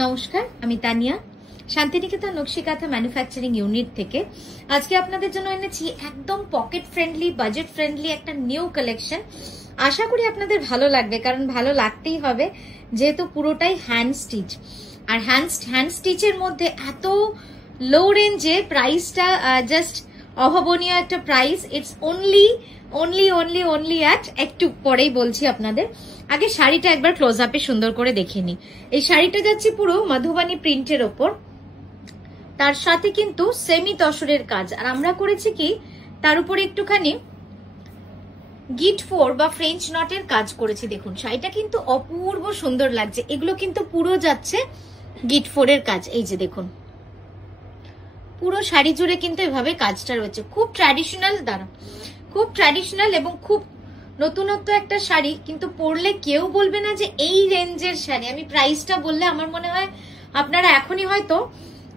নমস্কার, আমি Tania Santiniketan Nakshi Kantha manufacturing unit থেকে। আজকে আপনাদের জন্য এনেছি একদম পকেট ফ্রেন্ডলি, বাজেট ফ্রেন্ডলি একটা নিউ কালেকশন। আশা করি আপনাদের ভালো লাগবে, কারণ ভালো লাগতেই হবে, যেহেতু পুরোটাই হ্যান্ড স্টিচ। আর হ্যান্ড স্টিচের মধ্যে এত লো রেঞ্জে প্রাইসটা জাস্ট অভাবনীয় একটা প্রাইস। ইটস অনলি অ্যাট, একটু পরেই বলছি আপনাদের। আগে শাড়িটা একবার ক্লোজ আপে সুন্দর করে দেখে নি। এই শাড়িটা যাচ্ছে পুরো মধুবানী প্রিন্টের ওপর, তার সাথে কিন্তু সেমি তসরের কাজ। আর আমরা করেছি কি, তার উপরে একটুখানি গিট 4 বা ফ্রেঞ্চ নটের কাজ করেছি। দেখুন শাড়িটা কিন্তু অপূর্ব সুন্দর লাগছে। এগুলো কিন্তু পুরো যাচ্ছে গিট 4 এর কাজ। এই যে দেখুন, পুরো শাড়ি জুড়ে কিন্তু এভাবে কাজটা রয়েছে। খুব ট্র্যাডিশনাল এবং খুব নতুনত্ব একটা শাড়ি, কিন্তু পরলে কেউ বলবে না যে এই রেঞ্জের শাড়ি। আমি প্রাইসটা বললে আমার মনে হয় আপনারা এখনই হয়তো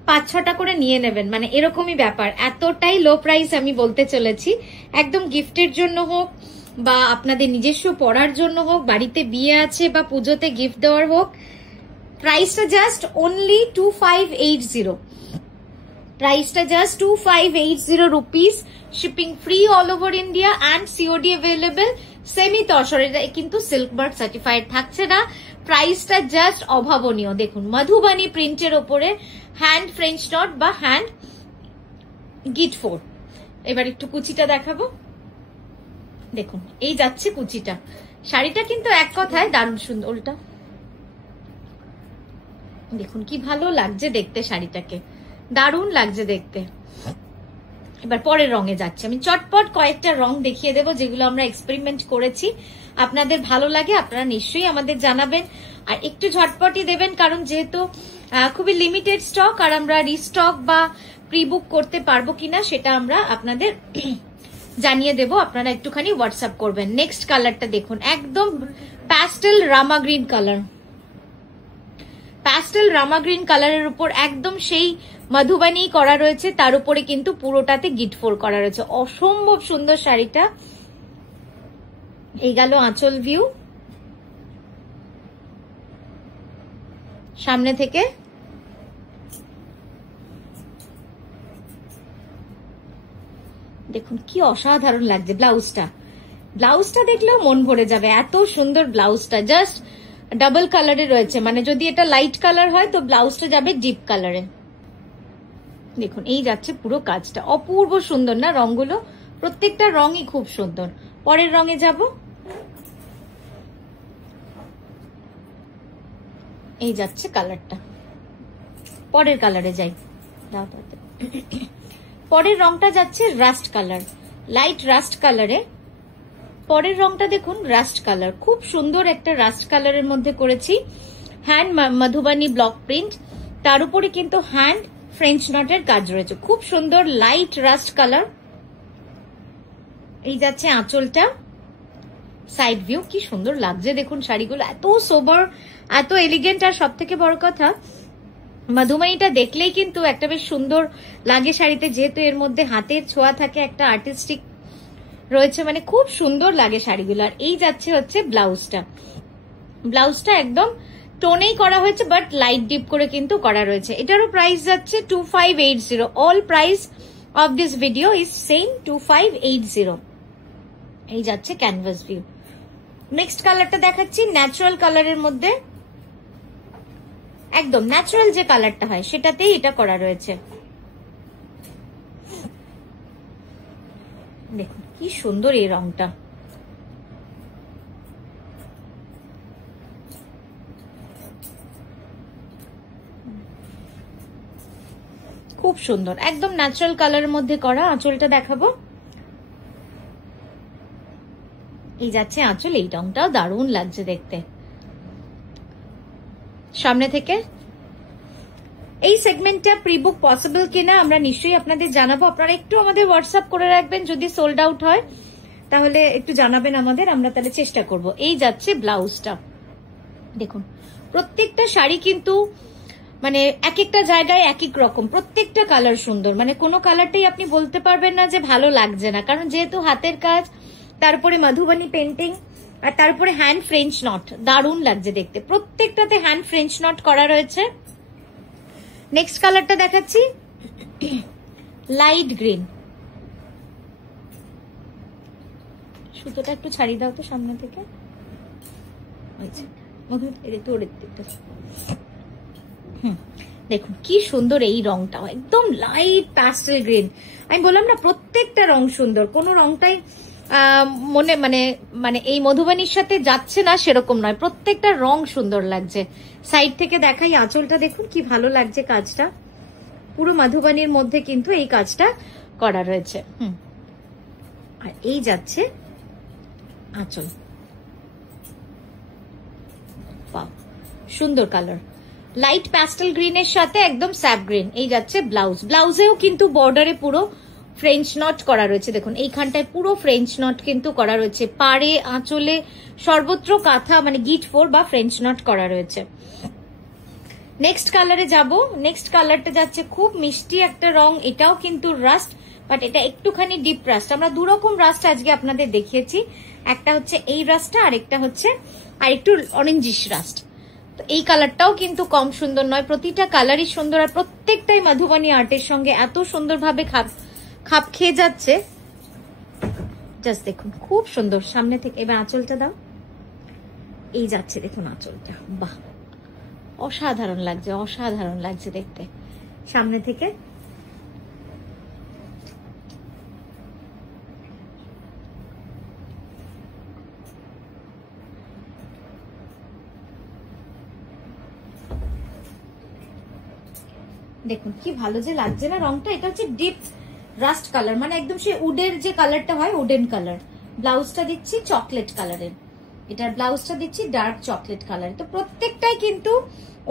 5-6টা করে নিয়ে নেবেন, মানে এরকমই ব্যাপার। এতটাই লো প্রাইস আমি বলতে চলেছি। একদম গিফটের জন্য হোক বা আপনাদের নিজস্ব পরার জন্য হোক, বাড়িতে বিয়ে আছে বা পুজোতে গিফট দেওয়ার হোক, প্রাইসটা জাস্ট অনলি 2580। প্রাইসটা just 2580 rupees. Shipping free all over India and COD available. Semi tussar, এটা কিন্তু সিল্ক মার্ক সার্টিফাইড থাকছে না। প্রাইসটা জাস্ট অভাবনীয়। দেখুন মধুবানী প্রিন্টের ওপরে হ্যান্ড ফ্রেঞ্চ নট বা হ্যান্ড গিট 4। এবার একটু কুচিটা দেখাবো। দেখুন এই যাচ্ছে কুচিটা। শাড়িটা কিন্তু এক কথায় দারুণ সুন্দর। ওটা দেখুন কি ভালো লাগছে দেখতে, শাড়িটাকে দারুণ লাগছে দেখতে। এবার পরের রঙে যাচ্ছে। আমি চটপট কয়েকটা রং দেখিয়ে দেবো যেগুলো আমরা এক্সপেরিমেন্ট করেছি। আপনাদের ভালো লাগে আপনারা নিশ্চয়ই আমাদের জানাবেন, আর একটু ঝটপটই দেবেন, কারণ যেহেতু খুবই লিমিটেড স্টক, আর আমরা রিস্টক বা প্রি বুক করতে পারবো কিনা সেটা আমরা আপনাদের জানিয়ে দেব। আপনারা একটুখানি হোয়াটসঅ্যাপ করবেন। নেক্সট কালারটা দেখুন, একদম প্যাস্টেল রামা গ্রিন কালার। প্যাস্টেল রামা গ্রিন কালারের উপর একদম সেই মধুবানী করা রয়েছে, তার উপরে কিন্তু পুরোটাতে গিট 4 করা রয়েছে। অসম্ভব সুন্দর শাড়িটা। এই গেল আঁচল ভিউ সামনে থেকে। দেখুন কি অসাধারণ লাগছে ব্লাউজটা দেখলেও মন ভরে যাবে। এত সুন্দর ব্লাউজটা, জাস্ট ডাবল কালারে রয়েছে। মানে যদি এটা লাইট কালার হয় তো ব্লাউজটা যাবে ডিপ কালারে। দেখুন এই যাচ্ছে পুরো কাজটা। অপূর্ব সুন্দর না রংগুলো? প্রত্যেকটা রঙই খুব সুন্দর। পরের রঙে যাব। এই যাচ্ছে কালারটা। পরের কালারে যাই। পরের রংটা যাচ্ছে রাস্ট কালার, লাইট রাস্ট কালারে। পরের রংটা দেখুন রাস্ট কালার, খুব সুন্দর একটা রাস্ট কালারের মধ্যে করেছি। হ্যান্ড মধুবানী ব্লক প্রিন্ট, তার উপরে কিন্তু হ্যান্ড ফ্রেঞ্চ নটের কাজ রয়েছে। খুব সুন্দর লাইট রাস্ট কালার। এই যাচ্ছে আঁচলটা। সাইড ভিউ কি সুন্দর লাগছে দেখুন শাড়িগুলো, এত সোবার, এত এলিগেন্ট। আর সব থেকে বড় কথা মধুবানীটা দেখলেই কিন্তু একটা বেশ সুন্দর লাগে শাড়িতে, যেহেতু এর মধ্যে হাতের ছোঁয়া থাকে, একটা আর্টিস্টিক রয়েছে, মানে খুব সুন্দর লাগে শাড়িগুলো। আর এই যাচ্ছে হচ্ছে ব্লাউজটা একদম টোনেই করা হয়েছে, বাট লাইট ডিপ করে কিন্তু করা রয়েছে। এটারও প্রাইস যাচ্ছে 2580। All price of this video is same 2580। এই যাচ্ছে ক্যানভাস ভিউ। নেক্সট কালারটা দেখাচ্ছি ন্যাচারাল কালারের মধ্যে, একদম ন্যাচারাল যে কালারটা হয় সেটাতেই এটা করা রয়েছে। দেখুন কি সুন্দর এই রংটা। খুব সুন্দর, একদম ন্যাচারাল কালারের মধ্যে করা। আঁচলটা দেখাবো। এই যাচ্ছে আঁচল। এই রংটাও দারুণ লাগছে দেখতে সামনে থেকে। এই সেগমেন্টটা প্রি বুক পসিবল কিনা আমরা নিশ্চয়ই আপনাদের জানাবো। আপনারা একটু আমাদের হোয়াটসঅ্যাপ করে রাখবেন, যদি সোল্ড আউট হয় তাহলে একটু জানাবেন আমাদের, আমরা তাহলে চেষ্টা করব। এই যাচ্ছে ব্লাউজটা। দেখুন প্রত্যেকটা শাড়ি কিন্তু মানে এক একটা জায়গায় এক এক রকম, প্রত্যেকটা কালার সুন্দর। মানে কোনো কালারটাই আপনি বলতে পারবেন না যে ভালো লাগছে না, কারণ যেহেতু হাতের কাজ, তারপরে মধুবানী পেন্টিং, আর তারপরে হ্যান্ড ফ্রেঞ্চ নট, দারুণ লাগছে দেখতে। প্রত্যেকটাতে হ্যান্ড ফ্রেঞ্চ নট করা রয়েছে। নেক্সট কালারটা দেখাচ্ছি লাইট গ্রিন। সুতোটা একটু ছাড়িয়ে দাও তো সামনে থেকে। দেখুন কি সুন্দর এই রংটা, একদম লাইট প্যাস্টেল গ্রিন। আমি বললাম না প্রত্যেকটা রং সুন্দর, কোনো রংটাই মনে মানে মানে এই মধুবানির সাথে যাচ্ছে না সেরকম নয়, প্রত্যেকটা রং সুন্দর লাগছে। সাইড থেকে দেখাই আঁচলটা, দেখুন কি ভালো লাগছে কাজটা, পুরো মধুবানির মধ্যে কিন্তু এই কাজটা করা রয়েছে। আর এই যাচ্ছে আঁচল, সুন্দর কালার, লাইট প্যাস্টেল গ্রিনের সাথে একদম স্যাপ গ্রিন। এই যাচ্ছে ব্লাউজ, ব্লাউজেও কিন্তু বর্ডারে পুরো ফ্রেঞ্চ নট করা রয়েছে, দেখুন এইখানটায় পুরো ফ্রেঞ্চ নট কিন্তু করা রয়েছে, পাড়ে আঁচলে সর্বত্র কাঁথা মানে গিট 4 বা ফ্রেঞ্চ নট করা রয়েছে। নেক্সট কালারে যাব। নেক্সট কালারটা যাচ্ছে খুব মিষ্টি একটা রং, এটাও কিন্তু রাস্ট, বাট এটা একটুখানি ডিপ রাস্ট। আমরা দুরকম রাস্ট আজকে আপনাদের দেখিয়েছি, একটা হচ্ছে এই রাস্টটা আর একটা হচ্ছে আর একটু অরেঞ্জিশ রাস্ট। তো এই কালারটাও কিন্তু কম সুন্দর নয়, প্রতিটা কালারই সুন্দর আর প্রত্যেকটাই মধুবানি আর্টের সঙ্গে এত সুন্দরভাবে খাপ খেয়ে যাচ্ছে, জাস্ট দেখুন খুব সুন্দর সামনে থেকে। এবার আঁচলটা দাও, এই যাচ্ছে দেখুন আঁচলটা, বাহ অসাধারণ লাগছে, অসাধারণ লাগছে দেখতে সামনে থেকে। দেখুন কি ভালো যে লাগছে না রংটা, এটা হচ্ছে ডিপ রাস্ট কালার, মানে একদম সেই উডের যে কালারটা হয় উডেন কালার। ব্লাউজটা দিচ্ছি চকলেট কালারের, এটার ব্লাউজটা দিচ্ছি ডার্ক চকলেট কালার। তো প্রত্যেকটাই কিন্তু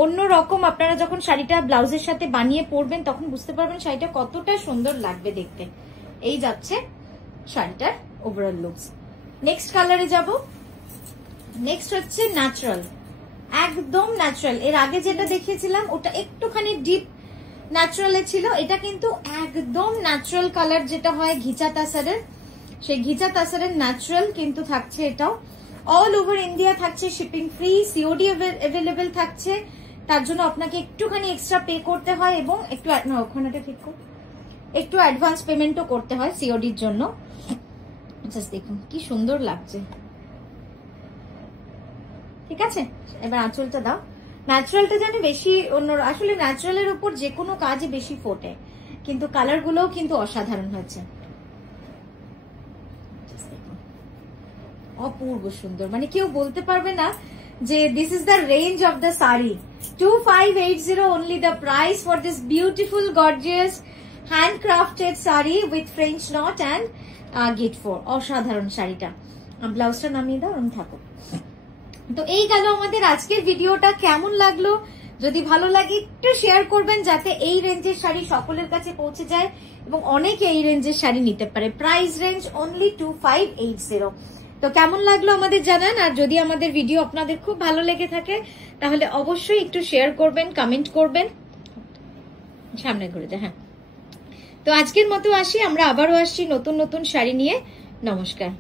অন্য রকম, আপনারা যখন শাড়িটা ব্লাউজের সাথে বানিয়ে পরবেন তখন বুঝতে পারবেন শাড়িটা কতটা সুন্দর লাগবে দেখতে। এই যাচ্ছে শাড়িটার ওভারঅল লুকস। নেক্সট কালারে যাব। নেক্সট হচ্ছে ন্যাচারাল, একদম ন্যাচারাল। এর আগে যেটা দেখিয়েছিলাম ওটা একটুখানি ডিপ ন্যাচারালে ছিল, এটা কিন্তু একদম ন্যাচারাল কালার যেটা হয় ঘিচা তাসারের, সেই ঘিচা তাসারের ন্যাচারাল কিন্তু থাকছে। এটাও অল ওভার ইন্ডিয়া থাকছে, শিপিং ফ্রি, সিওডি অ্যাভেলেবেল থাকছে। তার জন্য আপনাকে একটুখানি এক্সট্রা পে করতে হয় এবং একটু ওখানেটা ঠিক একটু অ্যাডভান্স পেমেন্টও করতে হয় সিওডির জন্য। জাস্ট দেখুন কি সুন্দর লাগছে, ঠিক আছে। এবার আঁচলটা দাও। ন্যাচারালটা জানি বেশি অন্য, আসলে ন্যাচারালের উপর যে কোনো কাজই বেশি ফোটে, কিন্তু কালার গুলোও কিন্তু অসাধারণ হয়েছে, অপূর্ব সুন্দর। মানে কেউ বলতে পারবে না যে this is the range of the sari. 2580 only the price for this beautiful gorgeous handcrafted sari with French knot and gate 4। অসাধারণ শাড়িটা, ব্লাউজটা নামিয়ে দাও, আমি থাকো। তো এই গেল আমাদের আজকের ভিডিওটা। কেমন লাগলো যদি ভালো লাগে একটু শেয়ার করবেন, যাতে এই রেঞ্জের শাড়ি সকলের কাছে পৌঁছে যায় এবং অনেকে এই রেঞ্জের শাড়ি নিতে পারে। Price range only 2580। তো কেমন লাগলো আমাদের জানান, আর যদি আমাদের ভিডিও আপনাদের খুব ভালো লেগে থাকে তাহলে অবশ্যই একটু শেয়ার করবেন, কমেন্ট করবেন। সামনে ঘুরে যায়, হ্যাঁ। তো আজকের মতো আসি, আমরা আবারও আসছি নতুন নতুন শাড়ি নিয়ে। নমস্কার।